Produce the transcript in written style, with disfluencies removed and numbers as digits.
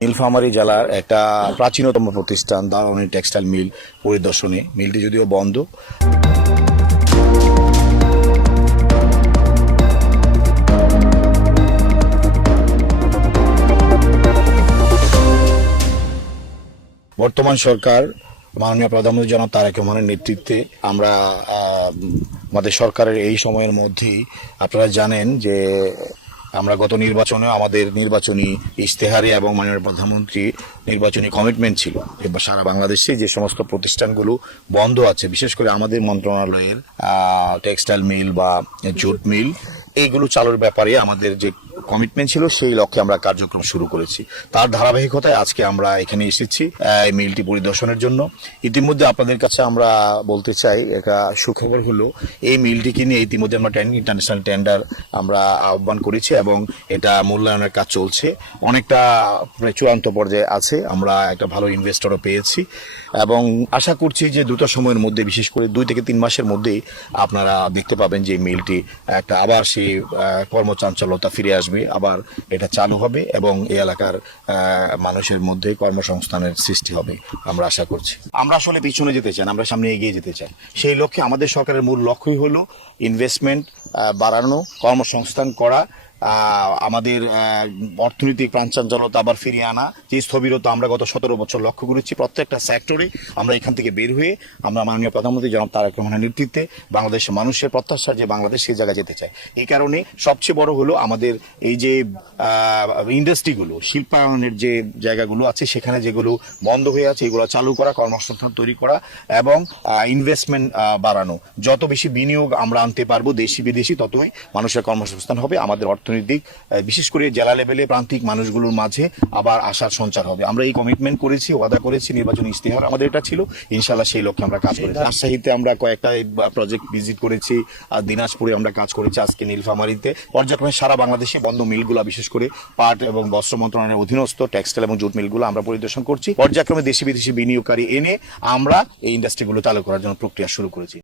নীলফামারী জেলার একটা প্রাচীনতম প্রতিষ্ঠান দারুণী টেক্সটাইল মিল পরিদর্শনে। মিলটি যদিও বন্ধ, বর্তমান সরকার মাননীয় প্রধানমন্ত্রী জনাব তারেক রহমানের নেতৃত্বে আমরা আমাদের সরকারের এই সময়ের মধ্যেই আপনারা জানেন যে আমরা গত নির্বাচনে আমাদের নির্বাচনী ইশতেহারে এবং মাননীয় প্রধানমন্ত্রী নির্বাচনী কমিটমেন্ট ছিল যে সারা বাংলাদেশে যে সমস্ত প্রতিষ্ঠানগুলো বন্ধ আছে, বিশেষ করে আমাদের মন্ত্রণালয়ের টেক্সটাইল মিল বা জুট মিল, এইগুলো চালুর ব্যাপারে আমাদের যে কমিটমেন্ট ছিল সেই লক্ষ্যে আমরা কার্যক্রম শুরু করেছি। তার ধারাবাহিকতায় আজকে আমরা এখানে এসেছি এই মিলটি পরিদর্শনের জন্য। ইতিমধ্যে আপনাদের কাছে আমরা বলতে চাই, একটা সুখবর হলো এই মিলটিকে নিয়ে ইতিমধ্যে আমরা ইন্টারন্যাশনাল টেন্ডার আমরা আহ্বান করেছি এবং এটা মূল্যায়নের কাজ চলছে, অনেকটা প্রায় চূড়ান্ত পর্যায়ে আছে। আমরা একটা ভালো ইনভেস্টরও পেয়েছি এবং আশা করছি যে দ্রুত সময়ের মধ্যে, বিশেষ করে 2 থেকে 3 মাসের মধ্যেই আপনারা দেখতে পাবেন যে মিলটি একটা আবার সেই কর্মচাঞ্চল্যতা ফিরে আসবে, আবার এটা চালু হবে এবং এই এলাকার মানুষের মধ্যে কর্মসংস্থানের সৃষ্টি হবে আমরা আশা করছি। আমরা আসলে পিছনে যেতে চাই না, আমরা সামনে এগিয়ে যেতে চাই। সেই লক্ষ্যে আমাদের সরকারের মূল লক্ষ্যই হলো ইনভেস্টমেন্ট বাড়ানো, কর্মসংস্থান করা, আমাদের অর্থনৈতিক প্রাণচাঞ্চলতা আবার ফিরিয়ে আনা। যে স্থবিরতা আমরা গত 17 বছর লক্ষ্য করেছি প্রত্যেকটা সেক্টরে, আমরা এখান থেকে বের হয়ে আমরা মাননীয় প্রধানমন্ত্রী জনাব তারেক রহমানের নেতৃত্বে বাংলাদেশের মানুষের প্রত্যাশা যে বাংলাদেশ সেই জায়গায় যেতে চায়। এই কারণে সবচেয়ে বড় হলো আমাদের এই যে ইন্ডাস্ট্রিগুলো, শিল্পায়নের যে জায়গাগুলো আছে সেখানে যেগুলো বন্ধ হয়ে আছে এগুলো চালু করা, কর্মসংস্থান তৈরি করা এবং ইনভেস্টমেন্ট বাড়ানো। যত বেশি বিনিয়োগ আমরা আনতে পারবো দেশি বিদেশি, ততই মানুষের কর্মসংস্থান হবে, আমাদের অর্থনৈতিক বিশেষ করে জেলা লেভেলে প্রান্তিক মানুষগুলোর মাঝে আবার আশার সঞ্চার হবে। আমরা এই কমিটমেন্ট করেছি, ওয়াদা করেছি, নির্বাচনী ইশতেহার আমাদের এটা ছিল। ইনশাআল্লাহ সেই লক্ষ্যে আমরা কাজ করেছি। রাজশাহীতে আমরা কয়েকটা প্রজেক্ট ভিজিট করেছি, দিনাজপুরে আমরা কাজ করেছি, আজকে নীলফামারীতে। পর্যায়ক্রমে সারা বাংলাদেশে বন্ধ মিলগুলো, বিশেষ করে পাট এবং বস্ত্র মন্ত্রণালয়ের অধীনস্থ টেক্সটাইল এবং জুট মিলগুলো আমরা পরিদর্শন করছি। পর্যায়ক্রমে দেশি বিদেশি বিনিয়োগকারী এনে আমরা এই ইন্ডাস্ট্রিগুলো চালু করার জন্য প্রক্রিয়া শুরু করেছি।